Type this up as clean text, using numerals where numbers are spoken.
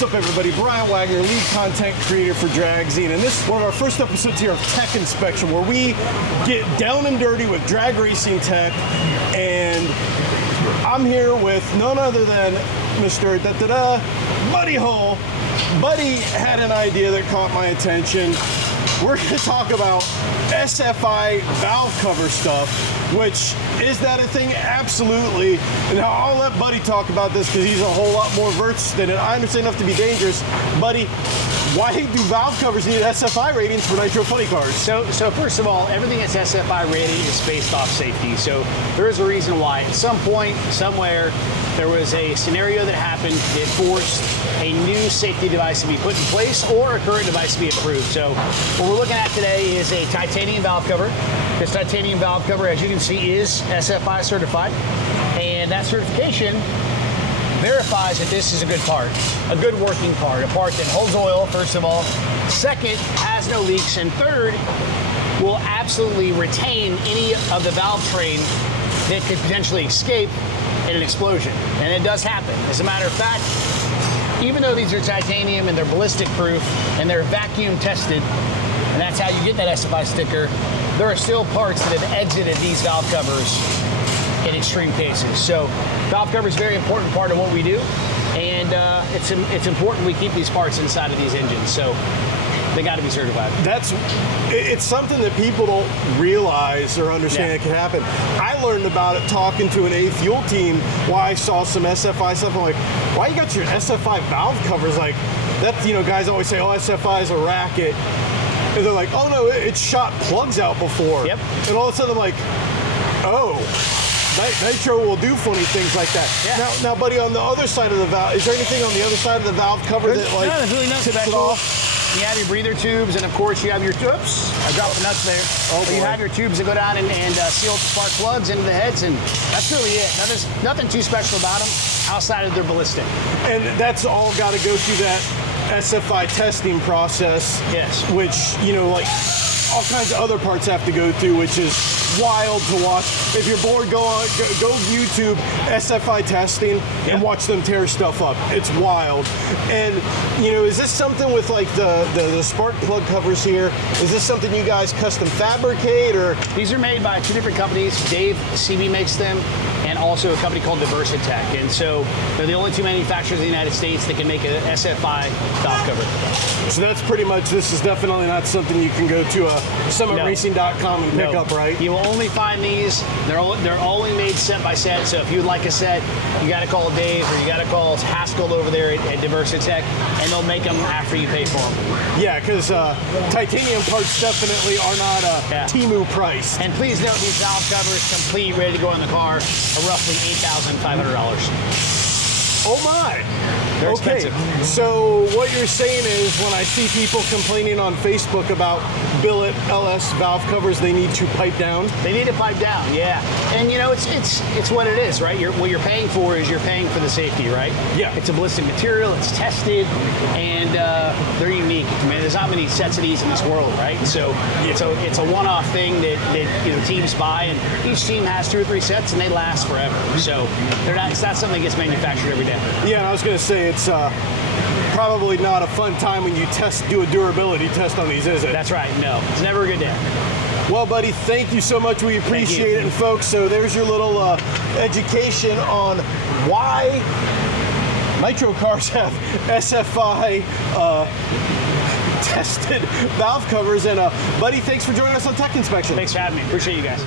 What's up, everybody? Brian Wagner, lead content creator for Dragzine, and this is one of our first episodes here of Tech Inspection, where we get down and dirty with drag racing tech. And I'm here with none other than Mr. Buddy Hull. Buddy had an idea that caught my attention. We're going to talk about SFI valve cover stuff, which, is that a thing? Absolutely. And now I'll let Buddy talk about this because he's a whole lot more versed than it. I understand enough to be dangerous. Buddy, why do valve covers need SFI ratings for Nitro funny cars? So first of all, everything that's SFI rated is based off safety. So there is a reason why. At some point, somewhere, there was a scenario that happened that forced a new safety device to be put in place or a current device to be approved. So what we're looking at today is a titanium valve cover. This titanium valve cover, as you can see, is SFI certified. And that certification verifies that this is a good part, a good working part, a part that holds oil, first of all. Second, has no leaks. And third, will absolutely retain any of the valve train that could potentially escape in an explosion. And it does happen. As a matter of fact, even though these are titanium and they're ballistic proof and they're vacuum tested, and that's how you get that SFI sticker, there are still parts that have exited these valve covers in extreme cases. So valve cover is a very important part of what we do, and it's important we keep these parts inside of these engines. So they got to be certified. It's something that people don't realize or understand it can happen. I learned about it talking to an A-Fuel team while I saw some SFI stuff. I'm like, why you got your SFI valve covers? Like, that, you know, guys always say, oh, SFI is a racket. And they're like, oh no, it shot plugs out before. Yep. And all of a sudden I'm like, oh, Nitro will do funny things like that. Yeah. Now, buddy, on the other side of the valve, is there anything on the other side of the valve cover that like there's really nothing tips it special. off? You have your breather tubes, and of course you have your oops, I dropped the nuts there. Oh, but you have your tubes that go down and seal spark plugs into the heads, and that's really it. Now, there's nothing too special about them outside of their ballistic. And that's all got to go through that SFI testing process. Yes. Which, you know, like all kinds of other parts have to go through, which is wild to watch. If you're bored, go YouTube SFI testing and watch them tear stuff up. It's wild. And, you know, is this something with like the spark plug covers here? Is this something you guys custom fabricate, or? These are made by two different companies. Dave CB makes them, and also a company called Diversitech. And so they're the only two manufacturers in the United States that can make an SFI valve cover. So that's pretty much, this is definitely not something you can go to summitracing.com and pick up, right? You will only find these. They're only made set by set. So if you'd like a set, you got to call Dave or you got to call Haskell over there at Diversitech, and they'll make them after you pay for them. Yeah, because titanium parts definitely are not Temu priced. And please note, these valve covers, complete, ready to go in the car, are roughly $8,500. Oh my! They're expensive. So what you're saying is, when I see people complaining on Facebook about billet LS valve covers, they need to pipe down? They need to pipe down, yeah. And you know, it's what it is, right? What you're paying for is you're paying for the safety, right? Yeah. It's a ballistic material, it's tested, and they're unique. I mean, there's not many sets of these in this world, right? So it's a one-off thing that you know, teams buy, and each team has 2 or 3 sets, and they last forever. So it's not something that gets manufactured every day. Yeah, and I was going to say, it's probably not a fun time when you do a durability test on these, is it? That's right, no. It's never a good day. Well, buddy, thank you so much. We appreciate it. And folks, so there's your little education on why Nitro cars have SFI tested valve covers. And buddy, thanks for joining us on Tech Inspection. Thanks for having me. Appreciate you guys.